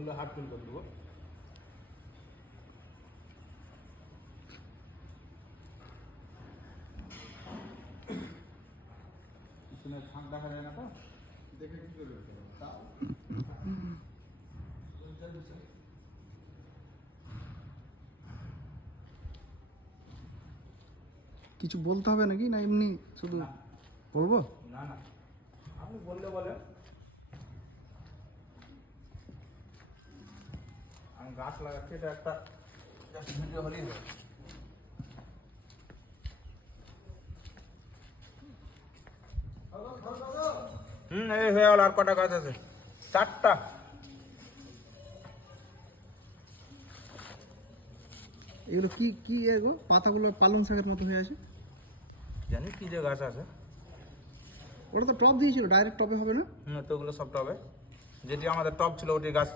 বললে হাত চুল করে দেবো। ফাঁক দেখা যায় না তো, দেখে কি করবে কিছু বলতে হবে নাকি, না এমনি শুধু বলবো? না না, আপনি বললে বলেন। আমি গাছ লাগাচ্ছি, এটা একটা ভিডিও হলেই হবে। এই হয়ে গেল। আর কটা গাছ আছে? 4টা। এগুলো কি কি এগো? পাতাগুলো পালং শাকের মতো হয়ে আছে। জানি কি যে গাছ আছে। ওটা তো টপ দিয়েছিল, ডাইরেক্ট টপে হবে না? তো ওগুলো সব টবে, যেটি আমাদের টপ ছিল ওটি গাছ